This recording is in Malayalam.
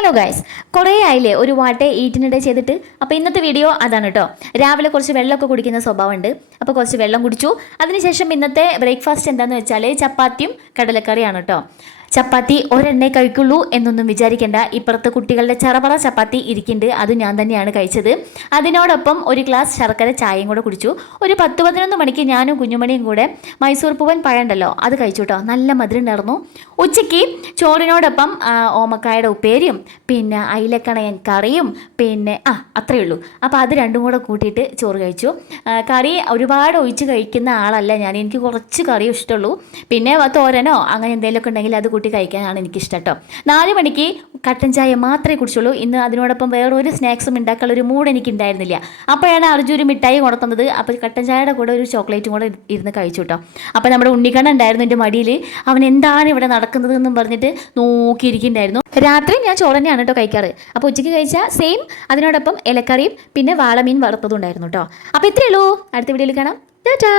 ഹലോ ഗൈസ്, കുറേ ആയില്ലേ ഒരു വാട്ടെ ഈറ്റിനിടെ ചെയ്തിട്ട്. അപ്പോൾ ഇന്നത്തെ വീഡിയോ അതാണ് കേട്ടോ. രാവിലെ കുറച്ച് വെള്ളമൊക്കെ കുടിക്കുന്ന സ്വഭാവമുണ്ട്. അപ്പോൾ കുറച്ച് വെള്ളം കുടിച്ചു. അതിനുശേഷം ഇന്നത്തെ ബ്രേക്ക്ഫാസ്റ്റ് എന്താണെന്ന് വെച്ചാൽ ചപ്പാത്തിയും കടലക്കറിയാണ് കേട്ടോ. ചപ്പാത്തി ഒരെണ്ണേ കഴിക്കുള്ളൂ എന്നൊന്നും വിചാരിക്കേണ്ട. ഇപ്പുറത്ത് കുട്ടികളുടെ ചറപറ ചപ്പാത്തി ഇരിക്കുന്നുണ്ട്, അത് ഞാൻ തന്നെയാണ് കഴിച്ചത്. അതിനോടൊപ്പം ഒരു ഗ്ലാസ് ശർക്കര ചായയും കൂടെ കുടിച്ചു. ഒരു 10-11 മണിക്ക് ഞാനും കുഞ്ഞുമണിയും കൂടെ മൈസൂർ പൂവൻ പഴമുണ്ടല്ലോ അത് കഴിച്ചു കേട്ടോ. നല്ല മധുരം ഉണ്ടായിരുന്നു. ഉച്ചയ്ക്ക് ചോറിനോടൊപ്പം ഓമക്കായുടെ ഉപ്പേരിയും പിന്നെ അയിലക്കണയൻ കറിയും പിന്നെ അത്രയേ ഉള്ളൂ. അപ്പോൾ അത് രണ്ടും കൂടെ കൂട്ടിയിട്ട് ചോറ് കഴിച്ചു. കറി ഒരുപാട് ഒഴിച്ച് കഴിക്കുന്ന ആളല്ല ഞാൻ, എനിക്ക് കുറച്ച് കറിയും ഇഷ്ടമുള്ളൂ. പിന്നെ തോരനോ അങ്ങനെ എന്തെങ്കിലുമൊക്കെ ഉണ്ടെങ്കിൽ അത് കൂട്ടി കഴിക്കാനാണ് എനിക്കിഷ്ടം കേട്ടോ. 4 മണിക്ക് കട്ടൻ ചായ മാത്രമേ കുടിച്ചുള്ളൂ. ഇന്ന് അതിനോടൊപ്പം വേറൊരു സ്നാക്സും ഉണ്ടാക്കാനുള്ള ഒരു മൂഡ് എനിക്ക് ഉണ്ടായിരുന്നില്ല. അപ്പോഴാണ് അർജുൻ മിഠായി കൊണ്ടുത്തന്നത്. അപ്പോൾ കട്ടൻ ചായയുടെ കൂടെ ഒരു ചോക്ലേറ്റും കൂടെ ഇരുന്ന് കഴിച്ചു കേട്ടോ. അപ്പോൾ നമ്മുടെ ഉണ്ണിക്കണ്ണൻ ഉണ്ടായിരുന്നു എൻ്റെ മടിയിൽ. അവൻ എന്താണ് ഇവിടെ നടക്കുന്നതെന്നും പറഞ്ഞിട്ട് നോക്കിയിരിക്കുന്നുണ്ടായിരുന്നു. രാത്രി ഞാൻ ചോറ് തന്നെയാണ് കേട്ടോ കഴിക്കാറ്. അപ്പോൾ ഉച്ചയ്ക്ക് കഴിച്ചാൽ സെയിം, അതിനോടൊപ്പം ഇലക്കറിയും പിന്നെ വാളമീൻ വറുത്തതും ഉണ്ടായിരുന്നു കേട്ടോ. അപ്പോൾ ഇത്രയേ ഉള്ളൂ. അടുത്ത വീഡിയോയിൽ കാണാം. ടാറ്റാ.